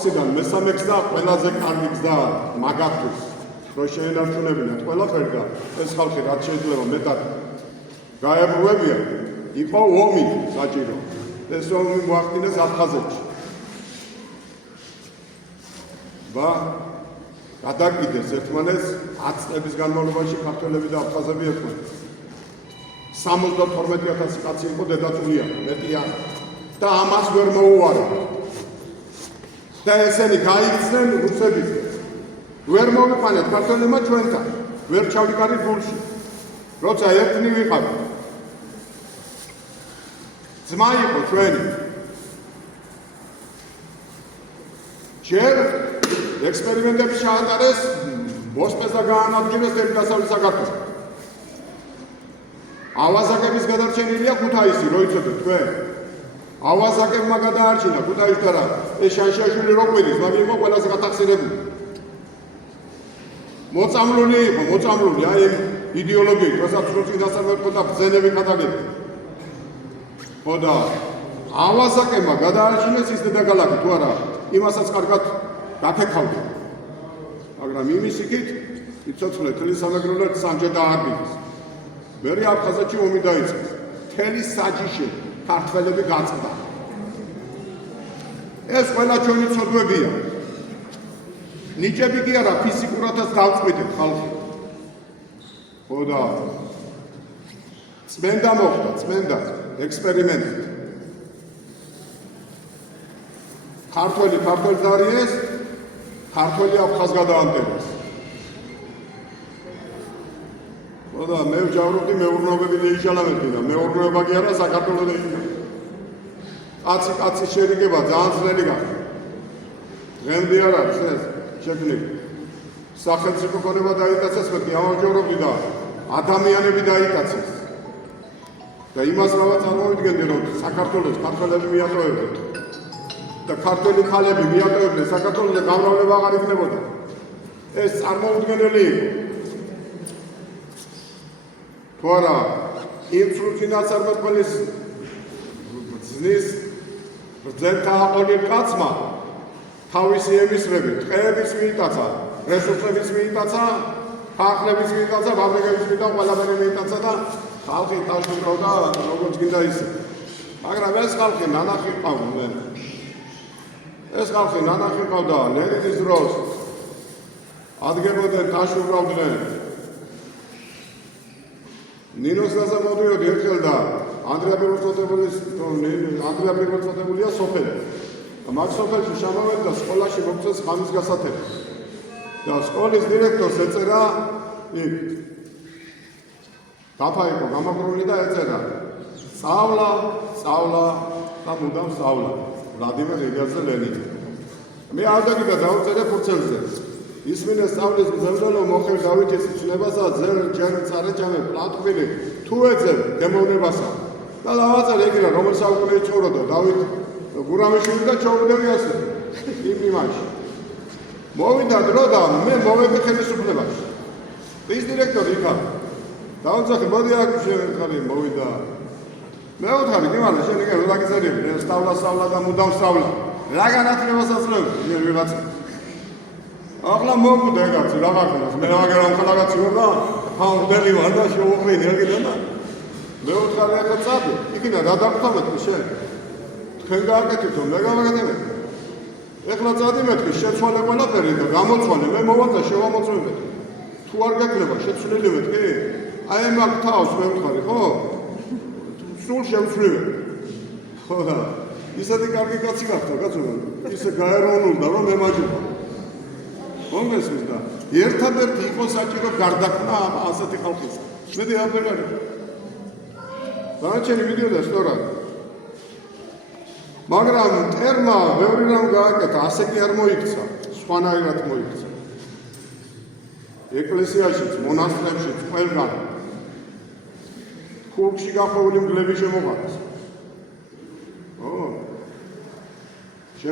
სიდან მესამე გზა ყველაზე კარგი გზა მაგათთვის რომ შეენარჩუნებინათ ყველაფერი და ეს ხალხი რაც შეიძლება მეტად გაებრუებია იყო ომი საჭირო ეს ომი მოახდინეს აფხაზეთში და გადაკიდეს ერთმანეთს 10 წლების განმავლობაში ქართველები და აფხაზები ერთმანეთს 72,000 კაცი იყო დედაწულია მეტია და ამას ვერ მოუარა და ესენი გაიქცნენ რუსების ვერ მოვიყვანეთ ქართველებმა ჩვენთან ვერ ჩავიკარით გულში როცა ერთნი ვიყავით ძმა იყო ჩვენი ჯერ ექსპერიმენტები ჩაატარეს მოსპეს და გაანადგინეს დასავლეთ საქართველოს ავაზაკების გადარჩენილია ქუთაისი რო იცოდეთ თქვენ ავაზაკებმა გადაარჩინა ქუთაისში და ეს შანშაშვილი რო ყვირის მაგრამ იყო ყველაზე გათახსირებული მოწამლული აი იდეოლოგიით რასაც რუსი დასავლეთ და ბრძენები გადაგებდა ხო და ავაზაკებმა გადაარჩინეს ის დედაქალაქი თუ არა იმასაც კარგად დაკექავდა მაგრამ იმის იქით იცოცხლე თელი სამეგრელოც სამჯერ დაარბიეს მერე აფხაზეთში ომი დაიწყეს თელი საჯიში ქართველები გაწყდა ეს ყველა ჩვენი ცოდვებია ნიჭები კი არა ფიზიკურადაც დავწყვიტეთ ხალხი ხო და წმენდა მოხდა წმენდა ექსპერიმენტით ქართველი ქართველს დაარიეს ქართველი აფხაზ გადაამტერეს ხო და მე ვჯავრობდი მეურნეობები დაიშალამებდი და მეურნეობა კი არა საქართველოს დაიშალა კაცი შერიგება ძალიან ძნელი გახდა დღემდე არ არის ეს შექმნილი სახელმწიფო ქონება დაიკაცეს მეტი ამავჯერობდი და ადამიანები დაიკაცეს და იმას რა წარმოვიდგენდი რომ საქართველოს ქართველები მიატოვებდნენ და ქართველი ხალები მიატოვებდნენ საქართველოს და გამრავლება აღარ იქნებოდა ეს წარმოუდგენელი იყო თუ არა იმ წინასწარმეტყველის ძნის ბრძენთა აყოლილ კაცმა თავისი ემისრები ტყეების მიიტაცა რესურსების მიიტაცა ხალხების მიიტაცა ფაბრიკების მიიტაცა ყველაფერი მიიტაცა და ხალხი ტაშურავდა როგორც გინდა ისე მაგრამ ეს ხალხი ნანახი ყავდა ეს ხალხი ნანახი ყავდა ლენინის დროს ადგებოდნენ ტაშურავდნენ ნინოს გაზა მოდიოდი ერთხელ და ანდრია პირველწოდებულია სოფელი მაგ სოფელში შამავენ და სკოლაში მოგწეს ხამის გასათები და სკოლის დირექტორს ეწერა იქ დაფა იყო გამაგრული და ეწერა სწავლა და მუდამ სწავლა ვლადიმერ ილიაძე ლენინი მე ავდები და დავწერე ფურცელზე ისმინე სწავლის მზემდელო მოხერ დავითის ცნებასა ჯერ წარეჭამე პლატყვილი თუ ეძებ გემოვნებასა და ლავაწერ ეგრა რომელ საუკუნე იწუროდა დავით გურამიშვილი და ჩაუდგები ასე იმ იმაში მოვიდა დრო და მე მოვედი ხელისუფლებაში ის დირექტორი იქა დაუძახე მოდი აქ შევერთხარი მოვიდა მე ვთქარი გიმალა შენ იქ რა გიწერები სწავლა და მუდამ სწავლა რა განათლებას აწლევდი მე ვიღაცა ახლა მოგვიდა ეგაცი რა გქონდეს მე მაგარამ ხალაგაცი ვარ და ხამდელი ვარ და შევუყრინე ეგედა მე ვთქარი ახლა წადი იქინა რა დაგხვდომეთ შენ თქვენ გააკეთეთო მე გავაკეთებ ეხლა წადი მეთქი შეცვალე ყველაფერი და გამოცვალე მე მოვაძა შევამოწმებთ თუ არ გექნება შეცვლილი მეთქი აი მაგ თავს მე ვთქარი ხო სულ შევცვლივე ხო და ისეთი კარგი კაცი გახდა კაცო ისე გაეროვნულდა რომ მე მაჯობა მომესმის და ერთადერთი იყო საჭირო გარდაქმნა ასეთი ხალხის მედი აბერარი დანარჩენი ვიდეო და სწორად მაგრამ ტერმა ბევრი რამ გააკეთა ასე კი არ მოიქცა სხვანაირად მოიქცა ეკლესიაშიც მონასტრებშიც ყველგან ხურქში გახოვილი მგლები შემოღარეს